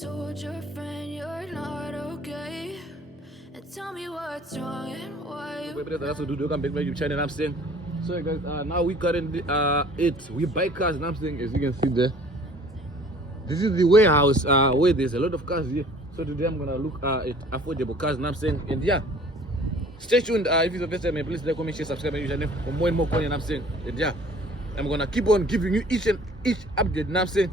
told your friend you're not okay? And tell me what's wrong and why you... That's what do. Come back to my YouTube channel. I'm saying. So guys, now we currently we buy cars. And I'm saying, as you can see there, this is the warehouse where there's a lot of cars here. So today I'm gonna look at affordable cars. And I'm saying, and yeah, stay tuned. If it's the first time, please like, comment, share, subscribe, and channel for more and more content. And I'm saying, and yeah, I'm gonna keep on giving you each update. And I'm saying.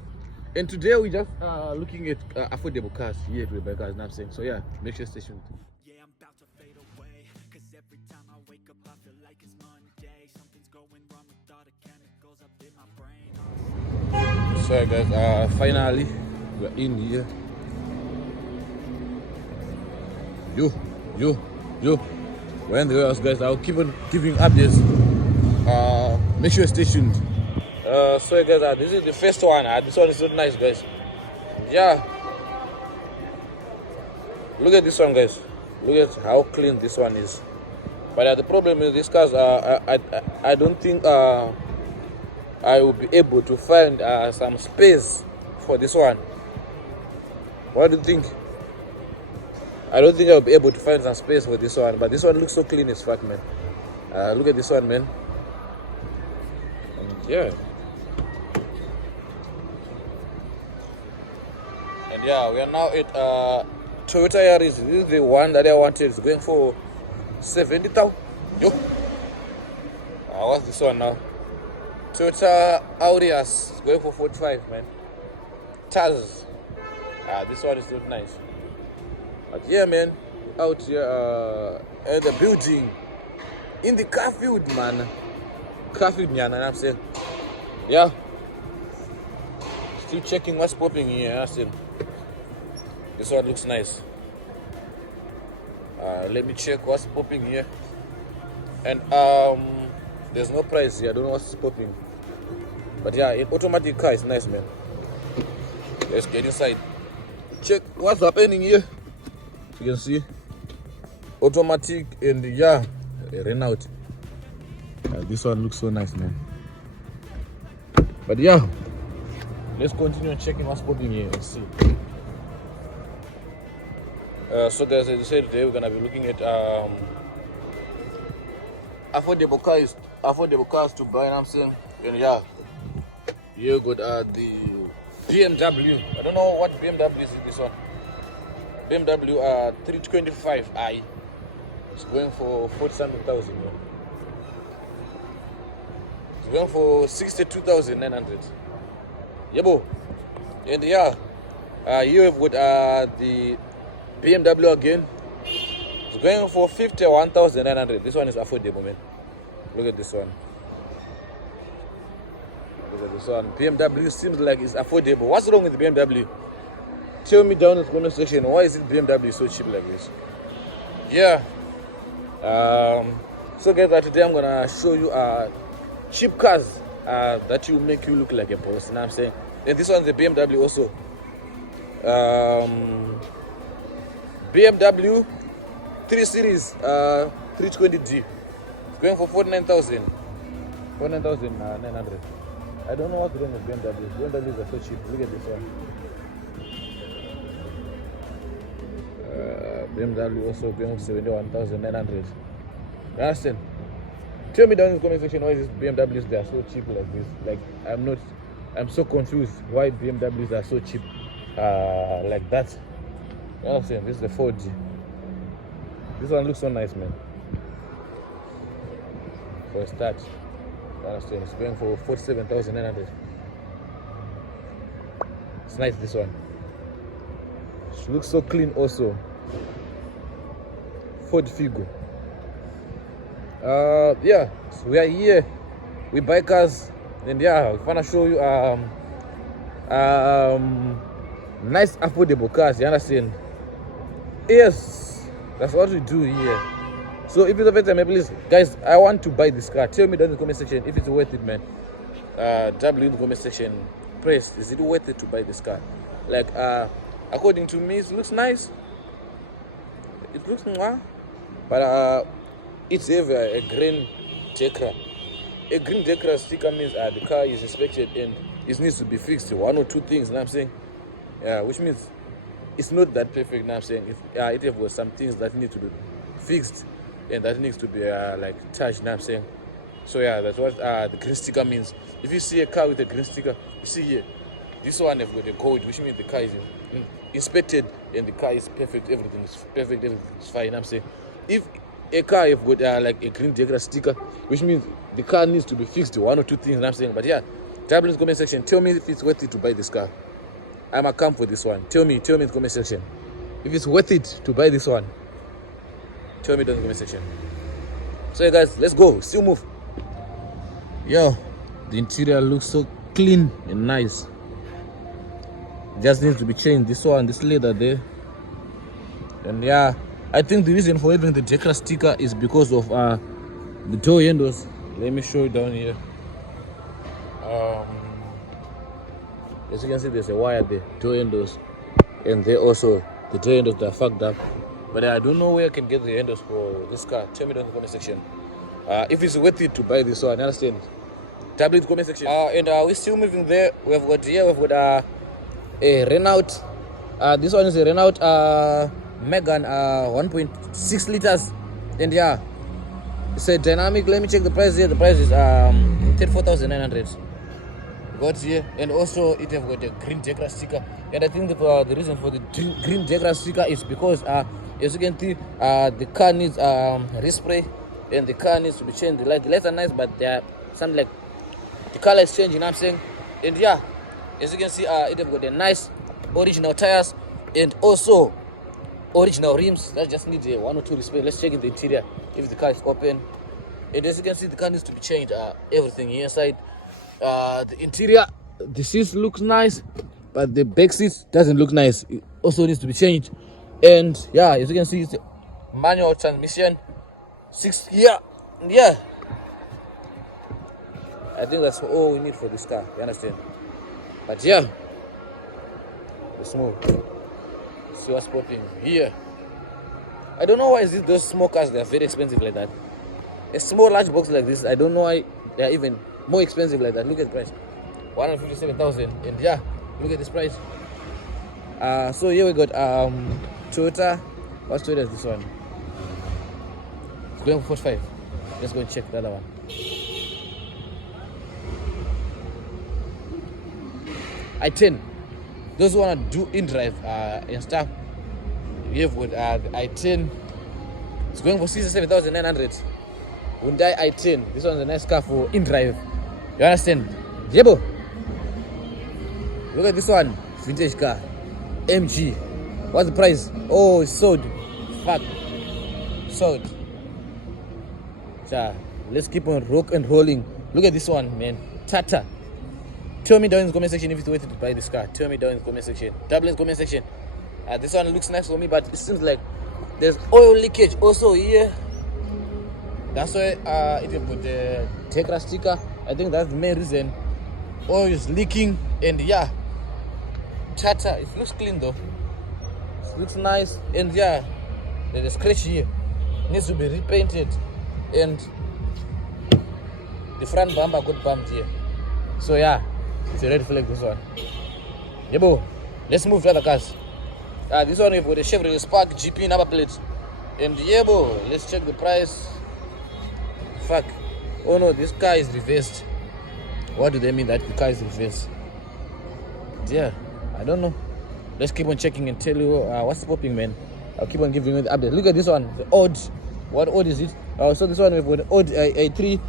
And today we just looking at affordable cars here to buy cars. And I'm saying, so yeah, make sure stay tuned. Yeah, I'm about to fade away, cause every time I wake up I feel like it's Monday. Something's going wrong with all the chemicals up in my brain. So guys, finally we're in here. We're in the warehouse, guys. I'll keep on giving updates. Make sure you stay tuned. So guys, this is the first one. This one is so nice, guys. Yeah, look at this one, guys. Look at how clean this one is. But the problem is these cars, I don't think I will be able to find some space for this one. What do you think? I don't think I'll be able to find some space for this one. But this one looks so clean as fuck, man. Look at this one, man. And yeah. And yeah, we are now at Toyota Yaris. This is the one that I wanted. It's going for 70,000. Yo. What's this one now? Toyota Aureus. It's going for 45, man. Taz. This one is not nice. But yeah, man. Out here at the building. In the car field, man. Car field, man. And I'm saying, yeah. Still checking what's popping here. I'm saying. This one looks nice. Let me check what's popping here. And there's no price here. I don't know what's popping. But yeah, an automatic car is nice, man. Let's get inside. Check what's happening here. You can see automatic and yeah, Renault. This one looks so nice, man. But yeah, let's continue checking what's popping here and see. So guys, as I said, today we're gonna be looking at affordable cars to buy. And I'm saying, and yeah, you got the BMW. I don't know what BMW is this one. BMW 325i. It's going for 40,000. It's going for 62,900. Yeah, bro. And yeah, you have got the BMW again. It's going for 51,900. This one is affordable, man. Look at this one. Look at this one. BMW seems like it's affordable. What's wrong with the BMW? Tell me down in the comment section, why is it BMW so cheap like this? Yeah. So guys, today I'm gonna show you cheap cars that will make you look like a boss. You know what I'm saying? And this one's the BMW also. BMW 3 Series 320D. It's going for 49,000. 49,900. I don't know what's wrong with BMW. BMWs are so cheap. Look at this one. BMW also going for 71,900. You understand? Tell me down in the comment section why these BMWs they are so cheap like this. Like I'm so confused why BMWs are so cheap like that. You understand? This is the 4G. This one looks so nice, man. For a start, you understand? It's going for 47,900. It's nice, this one. It looks so clean also. Ford Figo. Yeah, so we are here. We buy cars, and yeah, we wanna show you nice affordable cars. You understand? Yes, that's what we do here. So if it's the first time, please, guys, I want to buy this car. Tell me down in the comment section if it's worth it, man. W in the comment section. Press, is it worth it to buy this car? Like, according to me, it looks nice. It looks mwah, but it's a green Decra. A green Decra sticker means the car is inspected and it needs to be fixed. One or two things, you know what I'm saying? Yeah, which means it's not that perfect. You know what I'm saying? It have got some things that need to be fixed and that needs to be like touched. You know what I'm saying? So yeah, that's what the green sticker means. If you see a car with a green sticker, you see here, this one have got a code, which means the car is inspected and the car is perfect. Everything is perfect. Everything is fine. You know what I'm saying? If a car have got like a green decorator sticker, which means the car needs to be fixed, one or two things. You know what I'm saying? But yeah, type in the comment section. Tell me if it's worth it to buy this car. I'm a camp for this one. Tell me in the comment section if it's worth it to buy this one. Tell me down in the comment section. So yeah, guys, let's go. Still move. Yo, the interior looks so clean and nice. Just needs to be changed. This one, this leather there. And yeah, I think the reason for having the decorator sticker is because of the door handles. Let me show you down here. As you can see, there's a wire there, door handles, and there also the door handles that are fucked up. But I don't know where I can get the handles for this car. Tell me down in the comment section. If it's worth it to buy this one, understand? Type in the comment section. And we're still moving there. We've got a Renault. This one is a Renault Megane 1.6 liters. And yeah, it's a dynamic. Let me check the price here. The price is 34,900. Got here, and also it have got a green decorator sticker. And I think the reason for the green decorator sticker is because as you can see, the car needs respray, and the car needs to be changed. The lights are nice, but they are something like the color is changing. You know what I'm saying? And yeah, as you can see, it have got a nice original tires and also original rims. That just needs one or two respray. Let's check in the interior if the car is open. And as you can see, the car needs to be changed. Everything inside. The interior, the seats looks nice, but the back seats doesn't look nice. It also needs to be changed. And yeah, as you can see, it's a manual transmission, 6 gear. Yeah, I think that's all we need for this car. You understand? But yeah, let's move. See what's popping here. I don't know why those small cars, they are very expensive like that. A small large box like this, I don't know why they are even more expensive like that. Look at the price, 157,000. And yeah, look at this price. So here we got Toyota. What Toyota is this one? It's going for 45. Let's go and check the other one. i10. Those who wanna do in drive and stuff, we have with the i10. It's going for 67,900. Hyundai i10. This one's a nice car for in drive. You understand? Jebo. Look at this one. Vintage car. MG. What's the price? Oh, it's sold. Fuck. Sold. Ja, let's keep on rock and rolling. Look at this one, man. Tata. Tell me down in the comment section if it's worth it to buy this car. Tell me down in the comment section. Double in the comment section. This one looks nice for me, but it seems like there's oil leakage also here. That's why if you put the Tegra sticker, I think that's the main reason. Oil is leaking, and yeah, Tata, it looks clean though. It looks nice, and yeah, there's a scratch here. It needs to be repainted, and the front bumper got bumped here. So yeah, it's a red flag, this one. Yebo, let's move to other cars. This one we've got a Chevrolet Spark GP number plate. And yebo, let's check the price. Fuck. Oh no, this car is reversed. What do they mean that the car is reversed? Yeah, I don't know. Let's keep on checking and tell you what's popping, man. I'll keep on giving you the update. Look at this one, the odd. What odd is it? So this one we've got an odd A3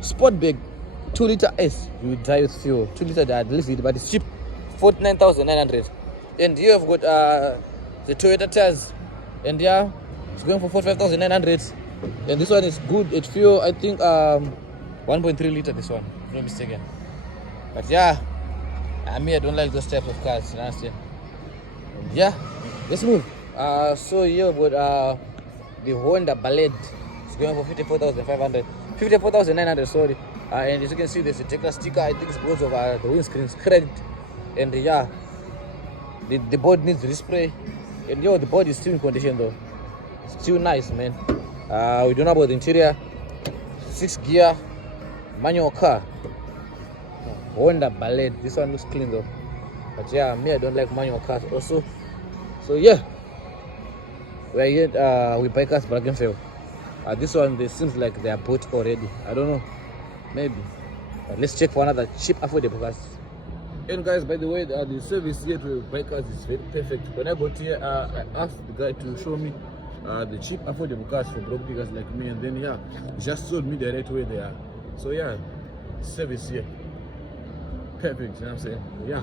Sportback 2-liter S. You drive with fuel. 2-liter, I believe it, but it's cheap. 49,900. And here I've got the Toyota tires. And yeah, it's going for 45,900. And this one is good at fuel. I think 1.3 liter. This one, if I'm not mistaken. But yeah, I don't like those types of cars. You understand? And yeah, let's move. So here we've got the Honda Ballad. It's going for 54,500. 54,900. Sorry. And as you can see, there's a Tegra sticker. I think it's because of the windscreen cracked. And yeah, the board needs respray. And yo, the board is still in condition though. It's still nice, man. We don't know about the interior. 6 gear manual car. Honda Ballad. This one looks clean though. But yeah, I don't like manual cars. Also, So yeah, we're here. We buy cars Brackenfell. This one, they seems like they are bought already. I don't know, maybe. But let's check for another cheap affordable cars. And guys, by the way, the service here to buy cars is very perfect. When I got here, I asked the guy to show me the cheap affordable cars for broke diggers like me, and then yeah, he just showed me the right way they are. So yeah, service here, perfect. You know what I'm saying? Yeah.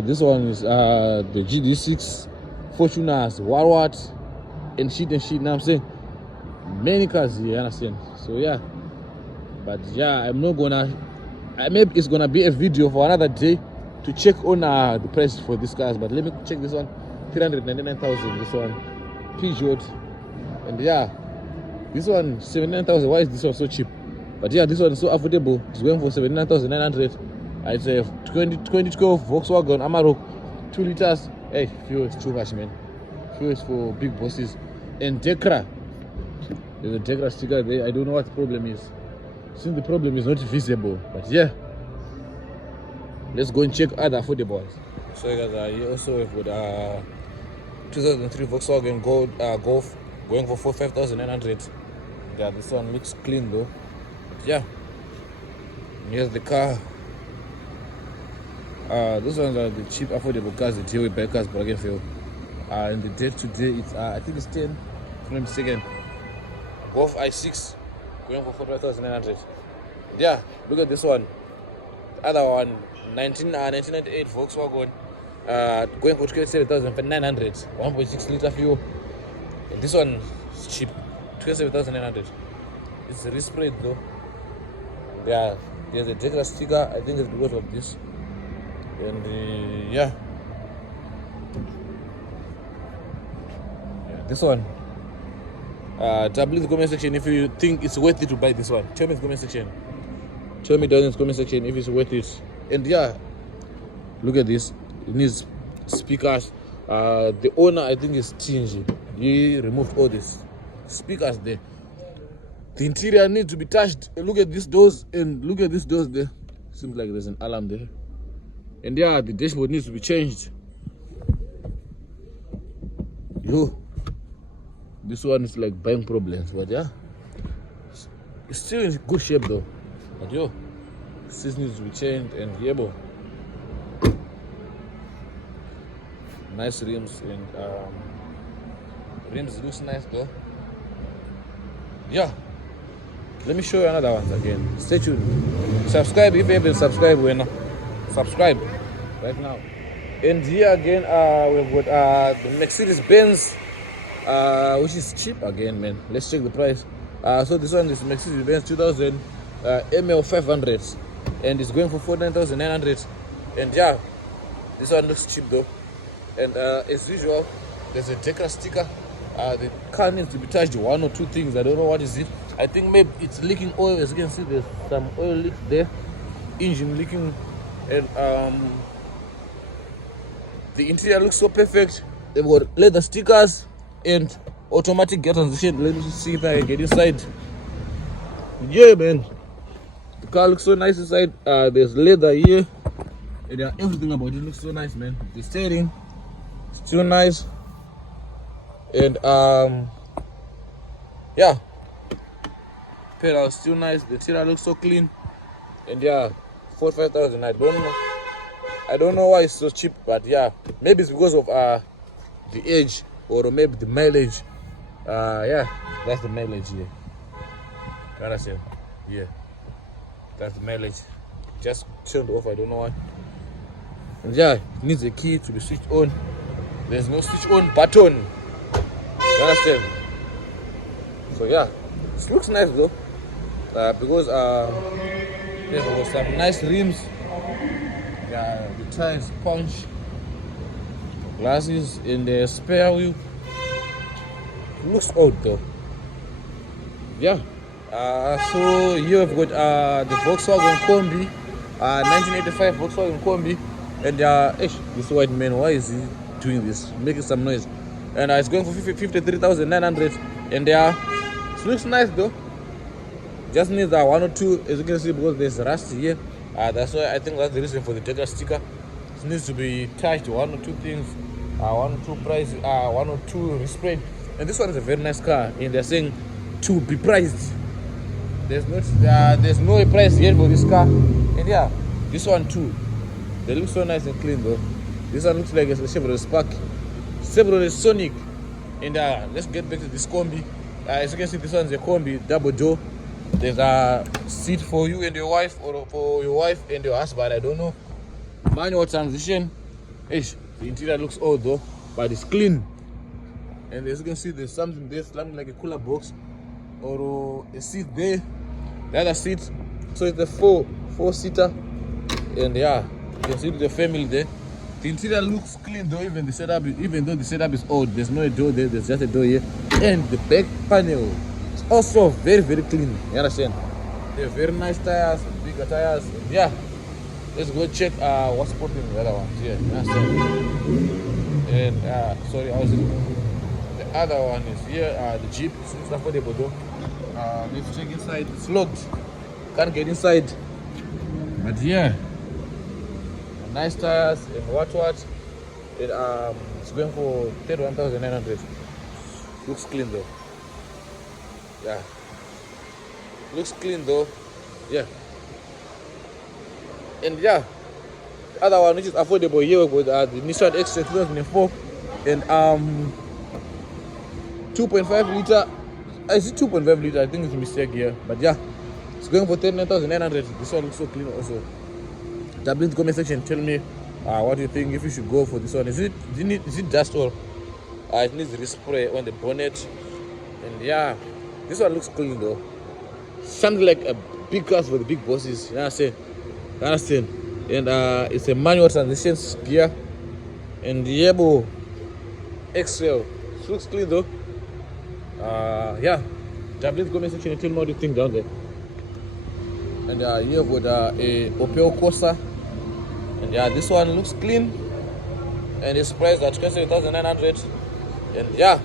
This one is the GD6, Fortuners, Warwat, and shit. You know what I'm saying? Many cars here, you understand? So yeah, but yeah, I'm not gonna. Maybe it's gonna be a video for another day to check on the price for these cars. But let me check this one, 399,000. This one, Peugeot, and yeah, this one 79,000. Why is this one so cheap? But yeah, this one is so affordable. It's going for 79,900. It's a 2012 Volkswagen Amarok, 2 liters. Hey, fuel is too much, man. Fuel is for big bosses. And Dekra, there's a Dekra sticker there. I don't know what the problem is. Since the problem is not visible, but yeah, let's go and check other affordable ones. So guys, you also have got 2003 Volkswagen Golf going for 45,900. Yeah, this one looks clean though. But yeah, here's the car. These ones are the cheap affordable cars that deal with buy cars Brackenfell. And the date today, it's I think it's 10, if I'm not mistaken. Golf i6 going for 45,900. Yeah, look at this one. The other one, 1998 Volkswagen, going for 27,900. 1.6 liter fuel. And this one is cheap, 27,900. It's resprayed though. Yeah, there's a Dekra sticker. I think it's because of this. And yeah, this one. Tell me in the comment section if you think it's worth it to buy this one. Tell me in the comment section. Tell me down in the comment section if it's worth it. And yeah, look at this. It needs speakers. The owner, I think, is stingy. He removed all these speakers there. The interior needs to be touched. Look at these doors and look at these doors there. Seems like there's an alarm there. And yeah, the dashboard needs to be changed. Yo. This one is like buying problems, but yeah, it's still in good shape though. But yo, this needs to be changed, and yeah, bro. Nice rims, and rims looks nice though. Yeah, let me show you another one again. Stay tuned. Subscribe if you haven't subscribed. Subscribe right now. And here again, we've got the Mercedes-Benz. Which is cheap again, man. Let's check the price. So this one is Mercedes-Benz 2000 ML 500s, and it's going for 49,900. And yeah, this one looks cheap though. And as usual, there's a Dekra sticker. The car needs to be touched. One or two things. I don't know what is it. I think maybe it's leaking oil. As you can see, there's some oil leaks there. Engine leaking, and the interior looks so perfect. They've got leather stickers and automatic gear transition. Let me see if I can get inside. Yeah, man, the car looks so nice inside. There's leather here, and everything about it looks so nice, man. The steering still nice, and yeah, pedal still nice. The interior looks so clean, and yeah, 45,000. I don't know why it's so cheap, but yeah, maybe it's because of the age, or maybe the mileage. Yeah, that's the mileage here. Understand? Yeah, that's the mileage. Just turned off. I don't know why. And yeah, it needs a key to be switched on. There's no switch on button. You understand? So yeah, it looks nice though, because there's some nice rims. Yeah, the tires punch, glasses in the spare wheel. It looks old though. Yeah. So here we've got the Volkswagen Combi, 1985 Volkswagen Combi, and this white man, why is he doing this? Making some noise. And it's going for 53,900, and it looks nice though. Just needs one or two, as you can see, because there's rust here. That's why I think that's the reason for the Dekra sticker. It needs to be touched, one or two things. one or two price, one or two resprayed. And this one is a very nice car, and they're saying to be priced. There's no price yet for this car, and yeah, this one too. They look so nice and clean though. This one looks like it's a Chevrolet Spark, Chevrolet Sonic. And let's get back to this combi. As you can see, this one's a combi, double door. There's a seat for you and your wife, or for your wife and your husband, I don't know. Manual transmission. The interior looks old though, but it's clean. And as you can see, there's something there, something like a cooler box or a seat there. The other seat, so it's a four-seater. And yeah, you can see the family there. The interior looks clean though, even though the setup is old. There's no door there, there's just a door here. And the back panel is also very, very clean. You understand? They're very nice tires, bigger tires. Yeah. Let's go check what's popping in the other ones. Yeah, you understand? And sorry, the other one is here, the Jeep. It's affordable though. Let's check inside. It's locked. Can't get inside. But yeah. Nice tires and what it's going for 31,900. Looks clean though. Yeah, looks clean though. Yeah. And yeah, the other one which is affordable here with the Nissan X-Trail 2004 and 2.5 liter. I see 2.5 liter, I think it's a mistake here, but yeah, it's going for 39,900. This one looks so clean also. Double in the comment section, tell me what do you think, if you should go for this one. Is it dust or it needs respray on the bonnet? And yeah, this one looks clean though. Something like a big car for the big bosses, you understand? And it's a manual transmission gear. And the Yebo X-Trail looks clean though. Yeah, double in the comment section and tell me what you think down there. And here with a Opel Corsa. And yeah, this one looks clean. And it's priced at 27,900. And yeah,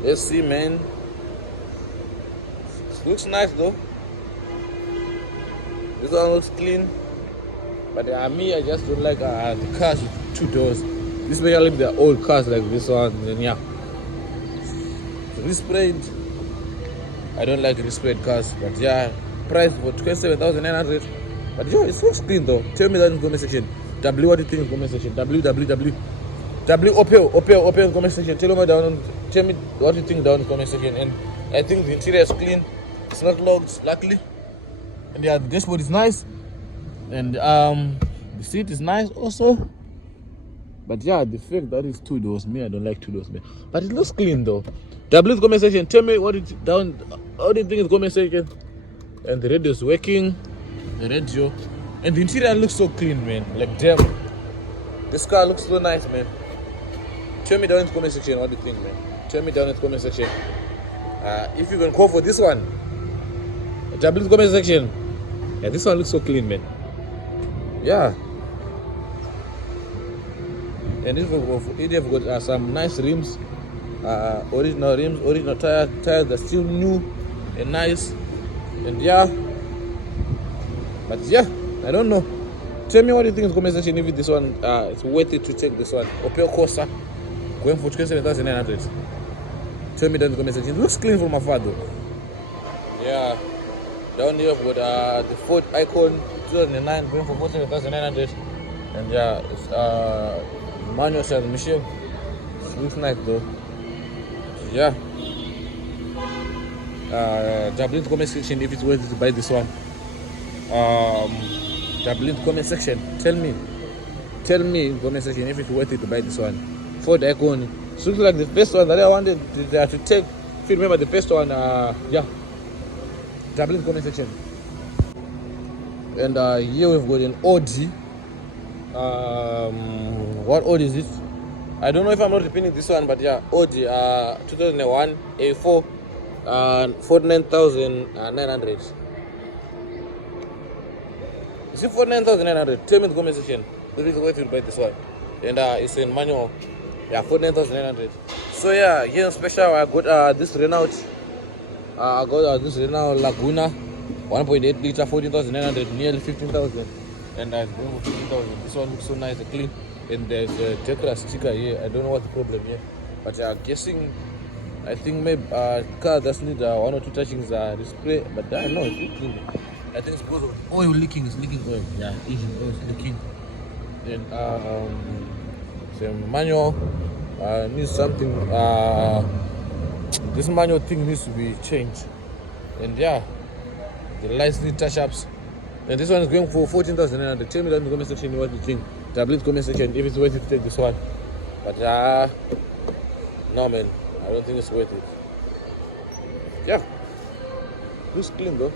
let's see, man. It looks nice though. This one looks clean. But me, I just don't like the cars with two doors. This way I like the old cars like this one. And yeah, resprayed. I don't like resprayed cars, but yeah, price for 27,900. But yo, it looks clean though. Tell me that in the comment section. W, what do you think in the comment section? Opel in the comment section. Tell me what you think down in the comment section. And I think the interior is clean. It's not locked, luckily. And yeah, the dashboard is nice. And the seat is nice also. But yeah, the fact that it's two doors, me, I don't like two doors, man. But it looks clean though. W in the comment section. Tell me what do you think in the comment section. And the radio is working. The radio. And the interior looks so clean, man. Like damn. This car looks so nice, man. Tell me down in the comment section what do you think, man. Tell me down in the comment section. If you can call for this one. W in the comment section. Yeah, this one looks so clean, man. Yeah. And they've got some nice rims. Original rims, original tires that are still new and nice. And yeah. But yeah, I don't know. Tell me what you think in the comment section if this one it's worth it to take this one. Opel Corsa going for 27,900. Tell me down in the comment section. It looks clean from afar though. Yeah. Down here I've got the Ford Icon 2009 going for 47,900. And yeah, it's manual transmission. It looks nice though. Yeah. Double in the comment section if it's worth it to buy this one. Double in the comment section. Tell me in the comment section if it's worth it to buy this one. Ford Icon. It looks like the first one that I wanted to take. If you remember the first one, yeah. Double in the comment section. And here we've got an Audi. What Audi is this? I don't know if I'm not repeating this one, but yeah, Audi 2001 A4 49,900. Is it 49,900? Tell me in the comment section. This is worth it to buy this one. And it's in manual. Yeah, 49,900. So yeah, here in special I got this Renault. I got this Renault Laguna 1.8 liter 14,900, nearly 15,000. And it's going for 15,000. This one looks so nice and clean. and there's a Decra sticker here. I don't know what the problem here, but guessing, I think maybe car just need 1 or 2 touchings spray, but no, it's not clean. I think it's because of oil leaking. It's leaking oil. Yeah, engine oil is leaking. Then the manual needs something. This manual thing needs to be changed. And yeah, the lights need touch-ups. And this one is going for 14,900. Tell me down in the comment section what you think. Please comment section if it's worth it to take this one. But no man, I don't think it's worth it. Yeah, looks clean though.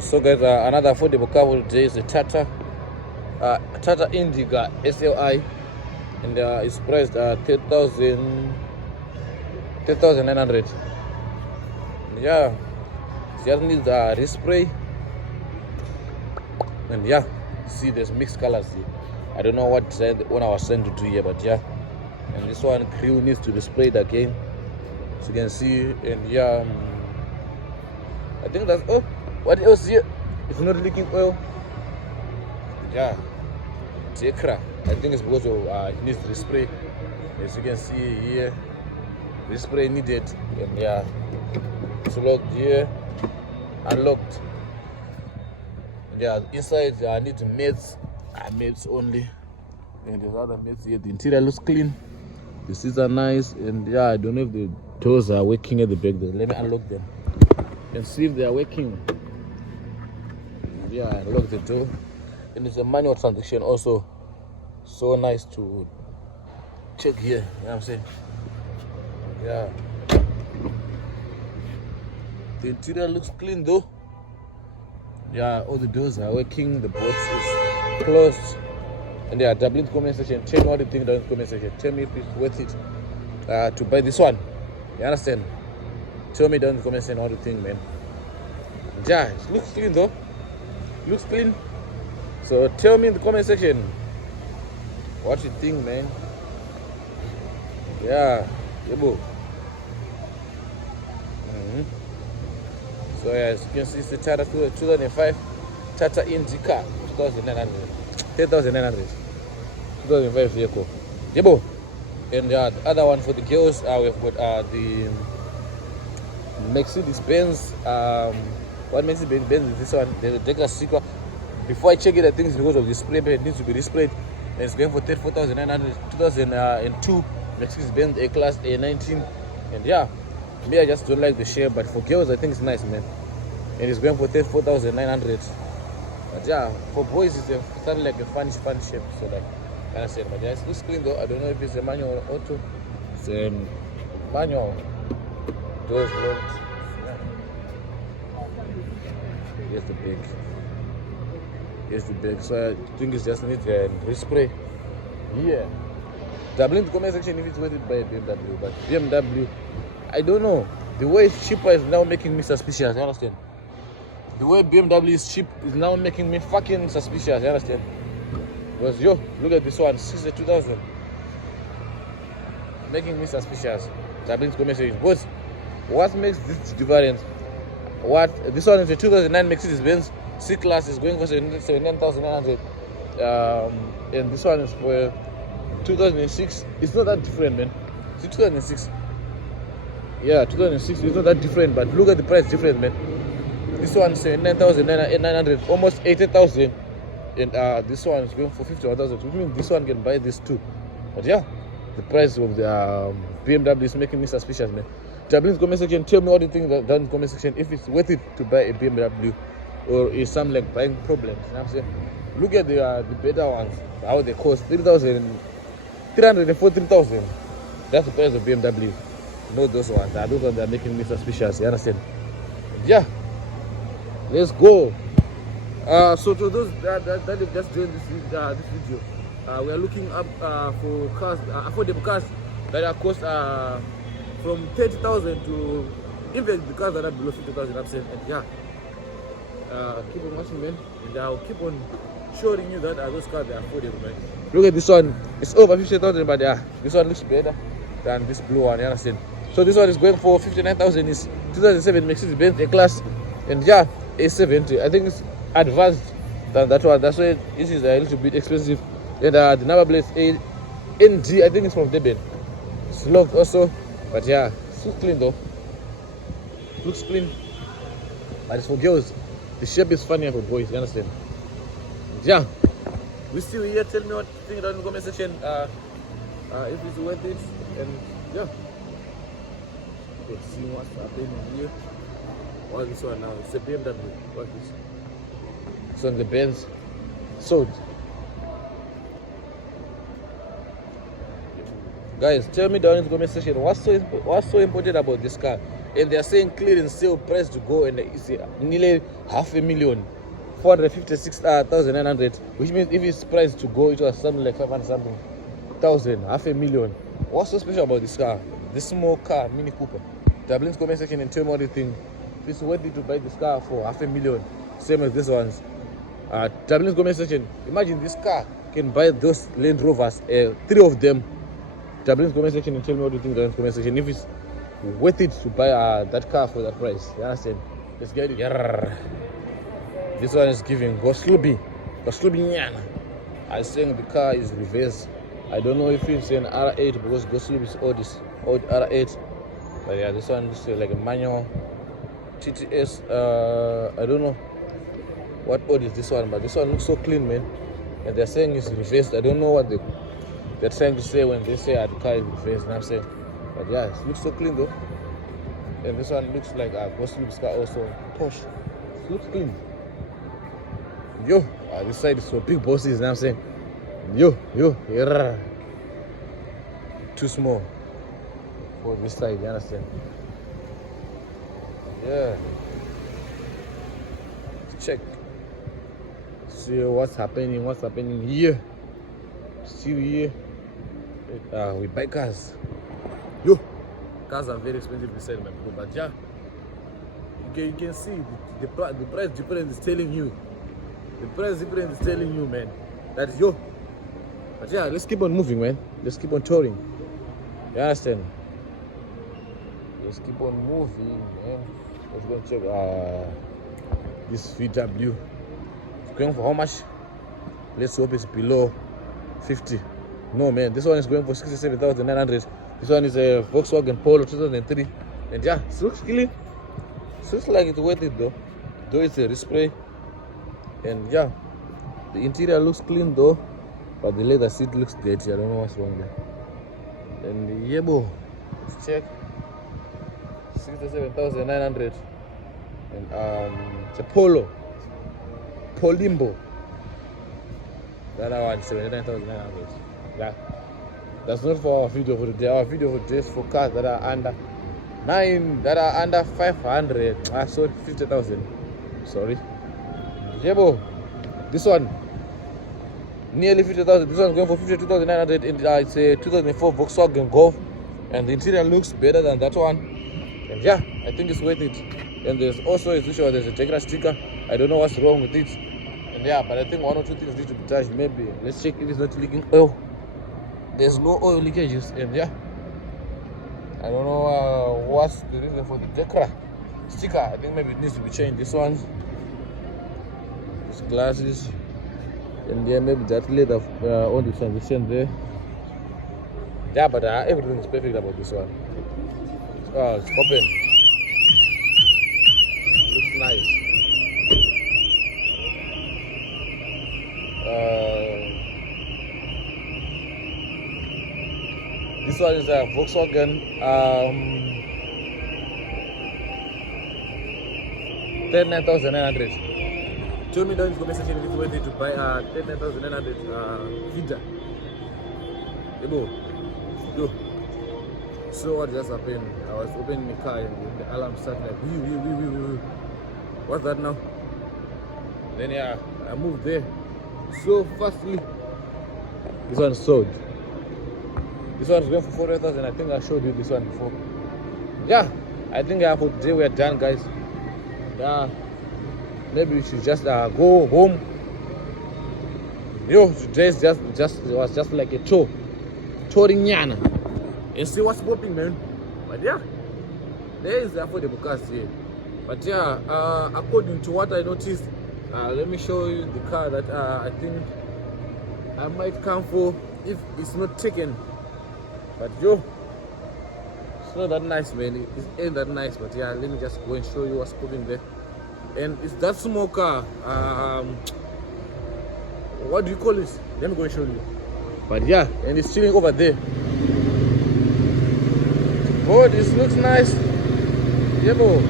So guys, another affordable car for today is the Tata Indica SLI, and it's priced 10,900. Yeah, it just needs a respray, and yeah, see there's mixed colors here. I don't know what design the owner was trying to do here, but yeah. And this one crew needs to be sprayed again, so you can see. And yeah, I think that's all. What else here? It's not leaking oil. Yeah, Decra. I think it's because of it needs to spray. As you can see here, the spray needed. And yeah, it's locked here, unlocked. Yeah, inside I need mates. Mates only. And there's other mates here. The interior looks clean. The seats are nice. And yeah, I don't know if the doors are working at the back there. Let me unlock them and see if they are working. Yeah, unlock the door. And it's a manual transmission also. So nice to check here. You know what I'm saying? Yeah. The interior looks clean though. Yeah, all the doors are working. The box is closed. And yeah, double in the comment section. Tell me what you think down in the comment section. Tell me if it's worth it to buy this one. You understand? Tell me down in the comment section what you think, man. Yeah, it looks clean though. Looks clean. So tell me in the comment section what you think, man. Yeah, yebo. So yeah, as you can see, it's the Tata 2005 Tata Indica 2,900, 10,900, 2005 vehicle. Yebo. And the other one for the girls, we've got the Mercedes-Benz. What Mercedes-Benz is this one? The Decra sticker. Before I check it, I think it's because of the spray, but it needs to be resprayed. And it's going for 34,900. 2002 Mercedes-Benz A-Class A19. And yeah, me, I just don't like the shape, but for girls, I think it's nice, man. And it's going for 34,900. But yeah, for boys, it's something like a fun shape. So like, I understand. But yeah, it looks clean though. I don't know if it's a manual or auto. It's a manual. Doors locked. Here's the big. Here's the big. So I think it's just need a respray. Yeah. Double in the comment section if it's worth it by a BMW. But BMW, I don't know. The way it's cheaper is now making me suspicious. You understand? The way BMW is cheap is now making me fucking suspicious. You understand? Because yo, look at this one, 62,000. Making me suspicious. Double in the comment section. But what makes this different? This one is a 2009 Mercedes-Benz C-Class is going for 79,900. And this one is for 2006. It's not that different, man. It's 2006. Yeah, 2006. It's not that different, but look at the price difference, man. This one is 79,900, almost 80,000. And this one is going for 51,000. Which means this one can buy this too. But yeah, the price of the BMW is making me suspicious, man. Tell me in the comment section. Tell me what you think down in the comment section. If it's worth it to buy a BMW, or is something like buying problems. You know what I'm saying? Look at the better ones. How they cost 3,340,000. That's the price of BMW. Not those ones. Those ones are making me suspicious. You understand? Yeah. Let's go. So to those that have just joined this video, we are looking up for cars, affordable cars that are cost from 30,000 to even the cars that are below 50,000. I'm saying, and yeah, keep on watching, man, and I'll keep on showing you that those cars are affordable, man. Look at this one; it's over 50,000, but yeah, this one looks better than this blue one. You understand? So this one is going for 59,000. It's 2007 Mercedes-Benz A-Class, and yeah, A70. I think it's advanced than that one. That's why this is a little bit expensive. And the number plate is NG, I think it's from Deben. It's locked also, but yeah, it's looks clean though. Looks clean, but it's for girls. The shape is funnier for boys, you understand? Yeah, we still here. Tell me what you think down in the comment section. If it's worth it, and yeah. Let's see what's happening here. What is this one now? It's a BMW. What is this? It's on the Benz. Sold. Guys, tell me down in the comment section what's so important about this car. And they are saying clearance sale price to go, and it's nearly 500,000, 456,900, which means if it's priced to go, it was something like 500 something thousand, 500,000. What's so special about this car? This small car, Mini Cooper. Dublin's comment section and tell me what you think. It's worth it to buy this car for 500,000, same as this one's. Dublin's comment section. Imagine this car can buy those Land Rovers, 3 of them. Dublin's comment section and tell me what you think. Dublin's comment section. If it's worth it to buy that car for that price. You understand? Let's get it. Yarrr. This one is giving Goslubi. I'm saying the car is reverse. I don't know if it's an R8 because Goslubi is old R8. But yeah, this one is like a manual TTS. I don't know what odd is this one, but this one looks so clean, man. And they're saying it's reversed. I don't know what they're trying to say when they say the car is reversed. You know what I'm saying? But yeah, it looks so clean though. And this one looks like a Goslubi's car also. Posh. It looks clean. Yo, this side is for big bosses, you know what I'm saying? Yo, yeah. Too small for this side, you understand? Yeah. Check. See what's happening here. See here. We buy cars. Yo, cars are very expensive inside my people, but yeah, you can see the price difference is telling you. The price difference is telling you, man. That is yo. But yeah, let's keep on moving, man. Let's keep on touring. You understand? Let's keep on moving, man. Let's go check this VW. It's going for how much? Let's hope it's below 50. No, man, this one is going for 67,900. This one is a Volkswagen Polo 2003. And yeah, it looks clean. It looks like it's worth it though. Though it's a respray. And yeah, the interior looks clean though, but the leather seat looks dirty. I don't know what's wrong there. And the yebo, let's check. 67,900. And it's a Polo. Polimbo. That one 79,900. Yeah. That's not for our video for today. Our video for today is for cars that are under 500. Sorry, 50,000. Sorry. Yebo, this one nearly 50,000. This one's going for 52,900. It's a 2004 Volkswagen Golf, and the interior looks better than that one. And yeah, I think it's worth it. And there's also a visual. There's a Jaguar sticker. I don't know what's wrong with it. And yeah, but I think 1 or 2 things need to be touched. Maybe let's check if it's not leaking oil. There's no oil leakages, and yeah, I don't know what's the reason for the Jaguar sticker. I think maybe it needs to be changed. This one's glasses, and yeah, maybe that leather on the transition there. Yeah, but everything is perfect about this one. It's open. Looks nice. This one is a Volkswagen 39,900. Tell me down in the comment section if it's worth it to buy a 39,900 Vida. Yo. So what just happened? I was opening the car and the alarm started like wee. What's that now? Then yeah, I moved there so fastly. This one's sold. This one's going for 40,000. I think I showed you this one before. Yeah, I think for today we're done, guys. Yeah, maybe we should just go home. Yo, today's it was just like a touring yana, and see what's popping, man. But yeah, there is affordable cars here. But yeah, according to what I noticed, let me show you the car that I think I might come for if it's not taken. But yo, it's not that nice, man. It ain't that nice. But yeah, let me just go and show you what's popping there. And it's that small car. What do you call this? Let me go and show you. But yeah, and it's chilling over there. Oh, this looks nice. Yeah, bro.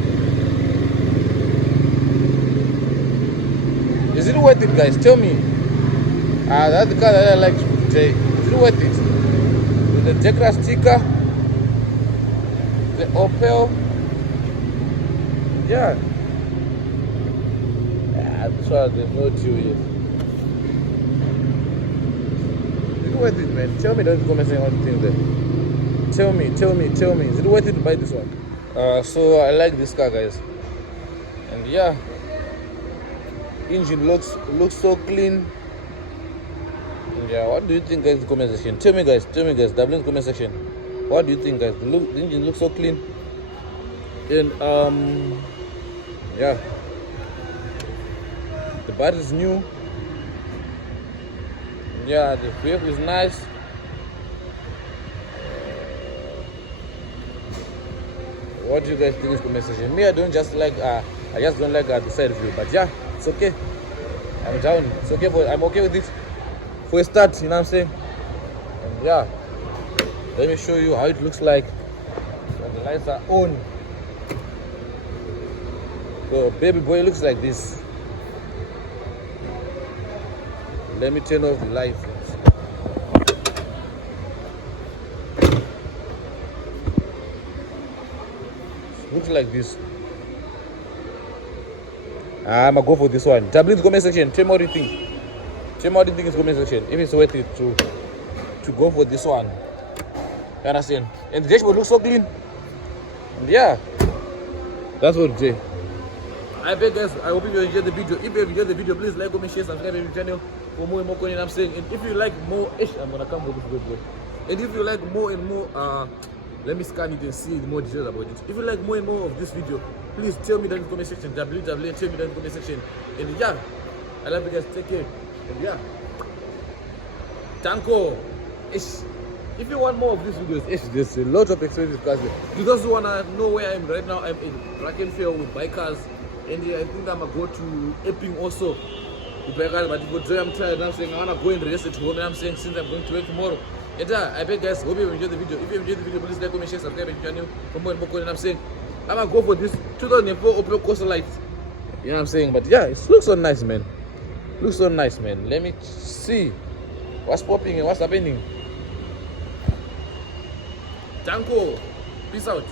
Is it worth it, guys? Tell me. That's the car that I like today. Is it worth it? With the Decra sticker, the Opel. Yeah. This one, there's no deal here. Is it worth it, man? Tell me, don't comment saying all the things there. Tell me. Is it worth it to buy this one? So I like this car, guys. And yeah, engine looks so clean. And yeah, what do you think, guys? In the comment section. Tell me, guys. Down in the comment section. What do you think, guys? The engine looks so clean. And yeah, the battery is new. Yeah, the vehicle is nice. What do you guys think in the comment section? Me, I just don't like the side view. But yeah, it's okay. I'm down. It's okay I'm okay with it. For a start, you know what I'm saying? And yeah, let me show you how it looks like when the lights are on. So baby boy looks like this. Let me turn off the lights. Looks like this. I'm gonna go for this one. Double in the comment section. Tell me what you think. Tell me what you think in the comment section. If it's worth it to go for this one. You understand? And the dashboard looks so clean. And yeah, that's what it is. I beg guys, I hope you enjoyed the video. If you enjoyed the video, please like, comment, share, subscribe to the channel for more and more content I'm saying. And if you like more, I'm gonna come with this video. And if you like more and more, let me scan it and see more details about it. If you like more and more of this video, please tell me down in the comment section. Tell me down in the comment section. And yeah, I love you guys. Take care. And yeah, Tanko. If you want more of these videos, there's a lot of expensive cars there. You guys wanna know where I am right now? I'm in Brackenfell with bikers. And I think I'm gonna go to Epping also with bikers. But for today I'm tired. I'm saying I wanna go and rest at home. And I'm saying since I'm going to work tomorrow. And I beg guys, hope you enjoyed the video. If you enjoyed the video, please like, comment, share, subscribe to the channel for more and more content I'm saying. I'm gonna go for this 2004 Opel Corsa Light. You know what I'm saying? But yeah, it looks so nice, man. Looks so nice, man. Let me see what's popping and what's happening. Tanko, peace out.